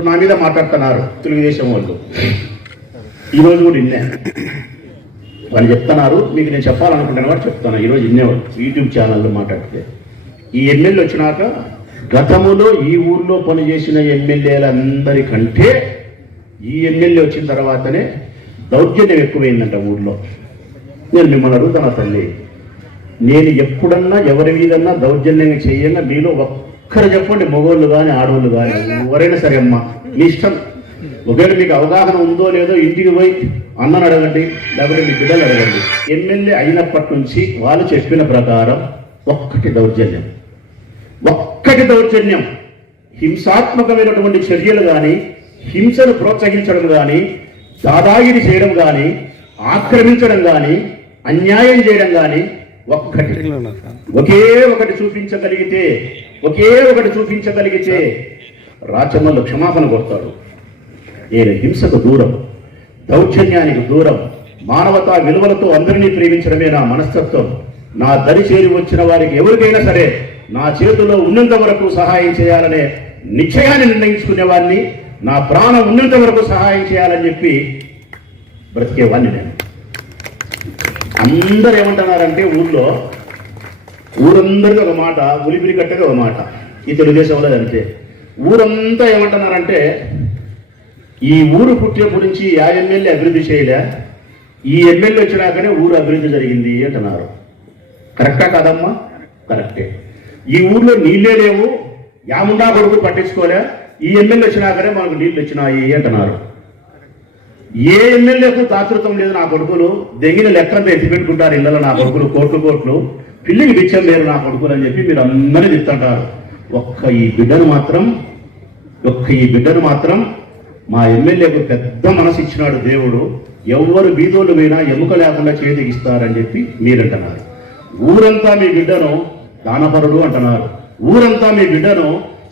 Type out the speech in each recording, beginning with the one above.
ఇప్పుడు నా మీద మాట్లాడుతున్నారు తెలుగుదేశం వాళ్ళు. ఈరోజు కూడా ఇన్నే. వాళ్ళు చెప్తున్నారు మీకు నేను చెప్పాలనుకుంటున్న వాడు చెప్తాను ఈరోజు ఇన్నేవాళ్ళు యూట్యూబ్ ఛానల్లో మాట్లాడితే. ఈ ఎమ్మెల్యే వచ్చినాక గతములో ఈ ఊర్లో పనిచేసిన ఎమ్మెల్యేలందరికంటే ఈ ఎమ్మెల్యే వచ్చిన తర్వాతనే దౌర్జన్యం ఎక్కువైందంట ఊర్లో. నేను మిమ్మల్ని అడుగుతున్నా తల్లి నేను ఎప్పుడన్నా ఎవరి మీదన్నా దౌర్జన్యంగా చేయన్నా మీలో ఒక్కరు చెప్పండి మగోళ్ళు కానీ ఆడవాళ్ళు కానీ ఎవరైనా సరే అమ్మా మీ ఇష్టం. ఒకవేళ మీకు అవగాహన ఉందో లేదో ఇంటికి పోయి అన్నను అడగండి లేకపోతే మీ బిడ్డలు అడగండి. ఎమ్మెల్యే అయినప్పటి నుంచి వాళ్ళు చెప్పిన ప్రకారం ఒక్కటి దౌర్జన్యం. ఒక్కటి దౌర్జన్యం. హింసాత్మకమైనటువంటి చర్యలు కానీ హింసను ప్రోత్సహించడం కానీ దాదాగిరి చేయడం కానీ ఆక్రమించడం కానీ అన్యాయం చేయడం కానీ ఒక్కటి. ఒకే ఒకటి చూపించగలిగితే ఒకే ఒకటి చూపించగలిగితే రాచమల్లు క్షమాపణ కొడతాడు నేను హింసకు దూరం దౌర్జన్యానికి దూరం మానవతా విలువలతో అందరినీ ప్రేమించడమే నా మనస్తత్వం. నా దరి చేరి వచ్చిన వారికి ఎవరికైనా సరే నా చేతిలో ఉన్నంత వరకు సహాయం చేయాలనే నిశ్చయాన్ని నిర్ణయించుకునేవాడిని నా ప్రాణం ఉన్నంత వరకు సహాయం చేయాలని చెప్పి బ్రతికేవాడిని నేను. అందరు ఏమంటున్నారంటే ఊర్లో ఊరందరికీ ఒక మాట ఉలిపిరి కట్టగా ఒక మాట. ఈ తెలుగుదేశంలో అంతే. ఊరంతా ఏమంటున్నారంటే ఈ ఊరు పుట్టినప్పటి నుంచి ఆ ఎమ్మెల్యే అభివృద్ధి చేయలే ఈ ఎమ్మెల్యే వచ్చినాకనే ఊరు అభివృద్ధి జరిగింది అంటున్నారు. కరెక్టా కాదమ్మా? కరెక్టే. ఈ ఊర్లో నీళ్ళే లేవు యాముండా కొడుకు పట్టించుకోలే ఈ ఎమ్మెల్యే వచ్చినాకనే మనకు నీళ్ళు వచ్చినాయి అంటున్నారు. ఏ ఎమ్మెల్యేకు తాతృత్వం లేదు నా కొడుకులు? దెంగిన లెక్కలు ఎత్తి పెట్టుకుంటారు ఇళ్ళలో నా కొడుకులు కోట్లు కోట్లు. పిల్లికి బిచ్చం లేరు నా కొడుకులు అని చెప్పి మీరు అందరూ చెప్తుంటారు. ఒక్క ఈ బిడ్డను మాత్రం ఒక్క ఈ బిడ్డను మాత్రం మా ఎమ్మెల్యేకు పెద్ద మనసు ఇచ్చినాడు దేవుడు. ఎవ్వరు బీదోళ్ళు పోయినా ఎముక లేకుండా చేతికిస్తారని చెప్పి మీరంటున్నారు. ఊరంతా మీ బిడ్డను దానపరుడు అంటున్నారు. ఊరంతా మీ బిడ్డను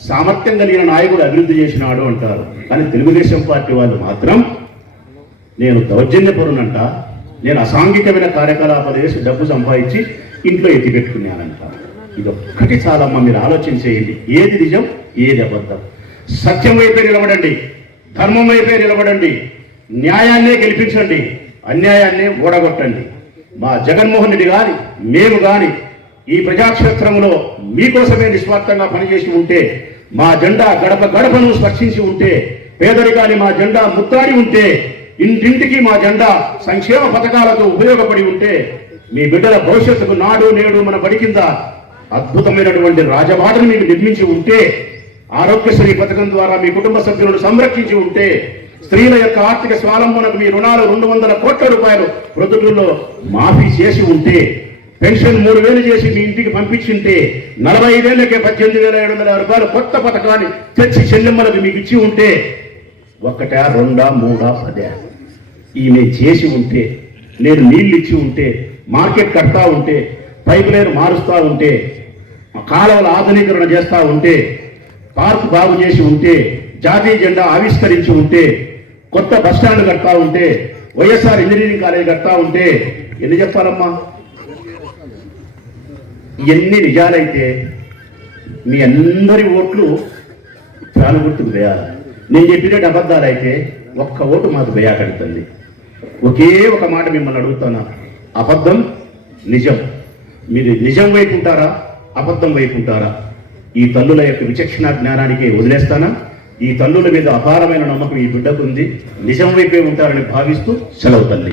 సామర్థ్యం కలిగిన నాయకుడు అభివృద్ధి చేసినాడు అంటారు. కానీ తెలుగుదేశం పార్టీ వాళ్ళు మాత్రం నేను దౌర్జన్యపరునంట నేను అసాంఘికమైన కార్యకలాపాలు చేసి డబ్బు సంపాదించి ఇంట్లో ఎత్తిపెట్టుకున్నానంట. ఇది ఒక్కటి చాలమ్మా మీరు ఆలోచన చేయండి ఏది నిజం ఏది అబద్ధం. సత్యం వైపే నిలబడండి. ధర్మం వైపే నిలబడండి. న్యాయాన్నే గెలిపించండి. అన్యాయాన్నే ఓడగొట్టండి. మా జగన్మోహన్ రెడ్డి గాని మేము కానీ ఈ ప్రజాక్షేత్రంలో మీకోసమే నిస్వార్థంగా పనిచేసి ఉంటే మా జెండా గడప గడపను స్పర్శించి ఉంటే పేదరికాన్ని మా జెండా ముత్తాడి ఉంటే ఇంటింటికి మా జెండా సంక్షేమ పథకాలతో ఉపయోగపడి ఉంటే మీ బిడ్డల భవిష్యత్తుకు నాడు నేడు మన బడి కింద అద్భుతమైనటువంటి రాజబాటను మీకు నిర్మించి ఉంటే ఆరోగ్యశ్రీ పథకం ద్వారా మీ కుటుంబ సభ్యులను సంరక్షించి ఉంటే స్త్రీల యొక్క ఆర్థిక స్వాలంబనకు మీ రుణాలు రెండు వందల కోట్ల రూపాయలు వృద్ధుల్లో మాఫీ చేసి ఉంటే పెన్షన్ మూడు వేలు చేసి మీ ఇంటికి పంపించింటే నలభై ఐదేళ్ళకే పద్దెనిమిది వేల ఏడు వందల రూపాయలు కొత్త పథకాన్ని తెచ్చి చెల్లెమ్మలకు మీకు ఇచ్చి ఉంటే ఒకటా రెండా మూడా పదే. ఈమె చేసి ఉంటే నేను నీళ్ళు ఇచ్చి ఉంటే మార్కెట్ కడతా ఉంటే పైప్ లైన్ మారుస్తూ ఉంటే కాలువల ఆధునీకరణ చేస్తూ ఉంటే పార్క్ బాగు చేసి ఉంటే జాతీయ జెండా ఆవిష్కరించి ఉంటే కొత్త బస్ కడతా ఉంటే వైఎస్ఆర్ ఇంజనీరింగ్ కాలేజ్ కడతా ఉంటే ఎన్ని చెప్పాలమ్మా? ఎన్ని నిజాలైతే మీ అందరి ఓట్లు ప్రాణ గుర్తుకు వేయాలి నేను చెప్పినట్టు అబద్ధాలైతే ఒక్క ఓటు మాకు వేయాకడుతుంది ఒకే ఒక మాట మిమ్మల్ని అడుగుతానా? అబద్ధం నిజం. మీరు నిజం వైపు ఉంటారా? అబద్ధం వైపు ఉంటారా? ఈ తల్లుల యొక్క విచక్షణ జ్ఞానానికి వదిలేస్తానా? ఈ తల్లుల మీద అపారమైన నమ్మకం ఈ బిడ్డకు ఉంది. నిజం వైపే ఉంటారని భావిస్తూ సెలవు తల్లి.